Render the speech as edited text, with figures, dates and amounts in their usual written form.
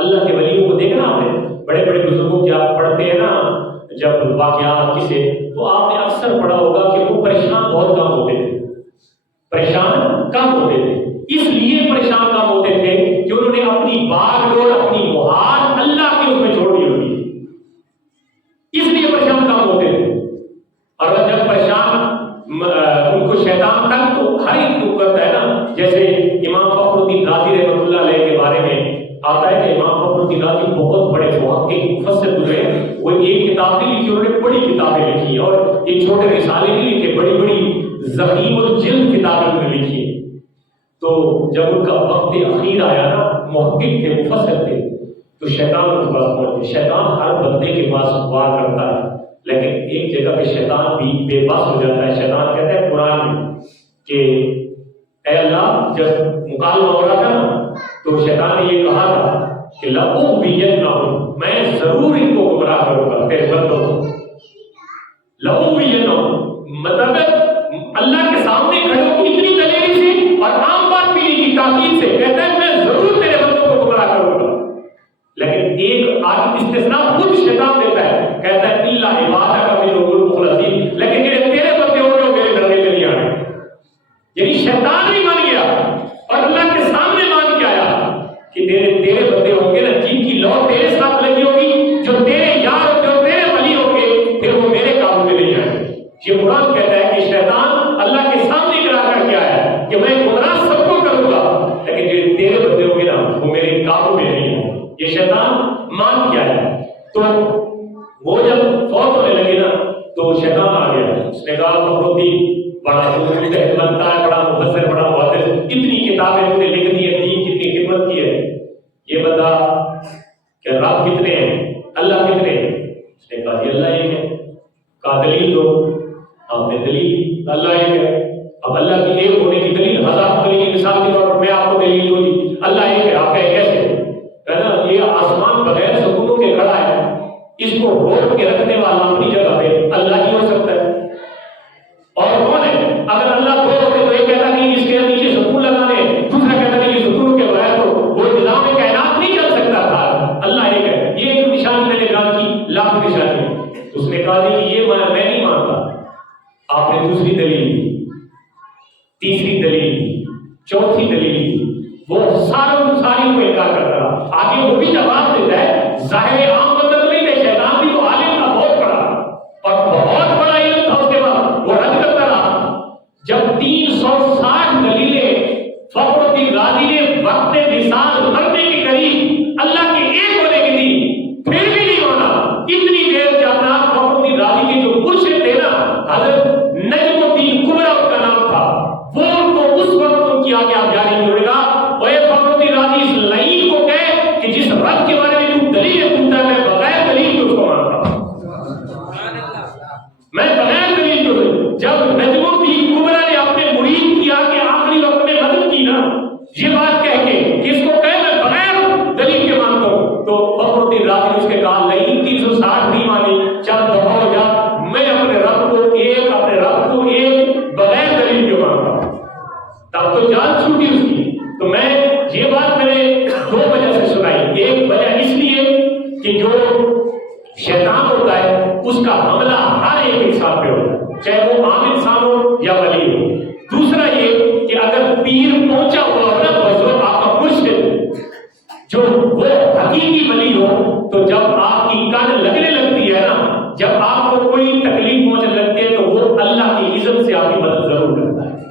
اللہ کے ولیوں کو دیکھنا آپ نے، بڑے بڑے بزرگوں کے آپ پڑھتے ہیں نا جب واقعات کسے، تو آپ نے اکثر پڑھا ہوگا کہ وہ پریشان بہت کم ہوتے تھے، پریشان کم ہوتے تھے۔ اس لیے پریشان کم ہوتے تھے کہ انہوں نے اپنی باغ ڈور، اپنی مہار اللہ کے اس میں چھوڑ دی ہوتی، اس لیے پریشان کم ہوتے تھے۔ اور جب پریشان ان کو شیطان تک تو ہر ایک کو کرتا ہے نا، جیسے امام فخر الدین رازی رحمۃ اللہ علیہ کے بارے میں آتا ہے کہ امام فخر الدین رازی بہت بڑے محقق مفسر گزرے، وہ ایک کتاب بھی لکھی، انہوں نے بڑی کتابیں لکھی اور یہ چھوٹے رسالے بھی لکھے، بڑی بڑی ضخیم الجلد کتابیں انہوں نے لکھی۔ تو جب ان کا وقت اخیر آیا نا، محقق تھے، مفسر تھے، تو شیطان ان کے پاس پہنچے۔ شیطان ہر بندے کے پاس وار کرتا ہے، لیکن ایک جگہ پہ شیطان بھی بے بس ہو جاتا ہے۔ شیطان کہتا ہے قرآن میں کہ اے اللہ، جب مکالمہ ہو رہا تھا نا تو شیطان نے یہ کہا تھا کہ لَأُغْوِيَنَّهُمْ، میں ضرور ان کو گمراہ کروں گا تیرے بندوں کو۔ لَأُغْوِيَنَّهُمْ مطلب اللہ کے سامنے کھڑے ہو اتنی دلیری سے اور عام بات بھی نہیں کی، تاکید سے کہتا ہے میں ضرور تیرے بندوں کو گمراہ کروں گا۔ لیکن ایک استثناء خود شیطان دیتا ہے، کہتا ہے الا عبادک منهم المخلصین، لیکن یہ تیرے بندے ہوں جو میرے درجے کے لیے آئے۔ یعنی شیطان بھی مان گیا اور اللہ کے سامنے مان کے آیا کہ تیرے بندے ہوں گے نا جن کی لو تیرے ساتھ لگی ہوگی، جو تیرے یار، جو تیرے ولی ہوں گے، پھر وہ میرے قابو میں نہیں آئے۔ یہ قرآن کہتا ہے کہ شیطان اللہ کے سامنے کھڑا کر کے آیا ہے کہ میں گمراہ سب کو کروں گا، لیکن جو تیرے بندے ہوں گے نا وہ میرے قابو میں نہیں آئے۔ یہ شیطان مان کیا ہے۔ تو وہ جب فوت ہونے لگے نا تو شیطان آ گیا، اس نے کہا فخر الدین بڑا مجتہد بنتا ہے، بڑا مفسر، بڑا محدث، اتنی کتابیں تو نے لکھ دی ہے، دین کتنی خدمت کی ہے، یہ بتا کہ رب کتنے ہیں، اللہ کتنے ہیں؟ اس نے کہا جی اللہ ایک ہے۔ کہا دلیل دو۔ آپ نے دلیل دی، اللہ ایک ہے۔ اب اللہ کی ایک ہونے کی دلیل ہزار دلیل کی مثال کے طور پر میں آپ کو دلیل دوں گی اللہ ایک ہے، آپ کہیں کیسے ہے نا؟ یہ آسمان بغیر ستونوں کے کھڑا ہے، اس کو روک کے رکھنے والا اپنی جگہ پہ اللہ ہی ہو سکتا ہے۔ اور کون ہے؟ اگر اللہ دو ہوتے تو ایک کہتا نہیں اس کے نیچے ستون لگانے، دوسرا کہتا نہیں کہ ستونوں کے بغیر تو وہ نظام کائنات نہیں چل سکتا تھا۔ اللہ ایک ہے، یہ ایک نشانی میں نے بیان کی، لاکھ نشانی۔ اس نے کہا کہ یہ میں نہیں مانتا۔ آپ نے دوسری دلیل دی، تیسری دلیل دی، چوتھی دلیل دی، وہ ساری کو انکار کرتا رہا۔ آگے وہ بھی جواب دیتا ہے، ظاہر عام مطلب نہیں تھے، شیطان بھی تو عالم تھا بہت بڑا، اور بہت بڑا علم تھا اس کے بعد، وہ رد کرتا رہا۔ جب 360 دلیلیں فخر الدین رازی نے وقت وصال مرنے کے قریب اللہ کے ایک ہونے کی دی، پھر بھی نہیں ہونا۔ اتنی دیر جانا فخر الدین رازی کے جو مرشد تھے نا، حضرت نجم الدین کبرا ان کا نام تھا، وہ ان کو اس وقت ان کی آگے آپ جاری کرے گا، اے فخر الدین رازی اس لعین کو کہے کہ جس رب کے بارے میں تو دلیل پوچھتا ہے میں بغیر دلیل کے اس کو مانتا ہوں، میں بغیر دلیل کے۔ جب نجم الدین کبرا نے اپنے مرید کی آگے آخری وقت میں مدد کی نا یہ بات کہہ کے کہ اس کو کہے میں بغیر دلیل کے مانتا ہوں، تو فخر الدین رازی نے اس کے کہا لعین 360 نہیں مانی، چل دفعہ ہو جا، میں اپنے رب کو ایک بغیر دلیل کے مانتا ہوں۔ تب تو جان چھوٹی اس کی۔ تو میں یہ بات میں نے دو وجہ سے سنائی، ایک وجہ اس لیے کہ جو شیطان ہوتا ہے اس کا حملہ ہر ایک انسان پہ ہوتا ہے، چاہے وہ عام انسان ہو یا ولی ہو۔ دوسرا یہ کہ اگر پیر پہنچا ہوا ہو نا بزرگ آپ کا مرشد جو وہ حقیقی ولی ہو، تو جب آپ کی کان لگنے لگتی ہے نا، جب آپ کو کوئی تکلیف پہنچنے لگتی ہے تو وہ اللہ کی عزت سے آپ کی مدد ضرور کرتا ہے۔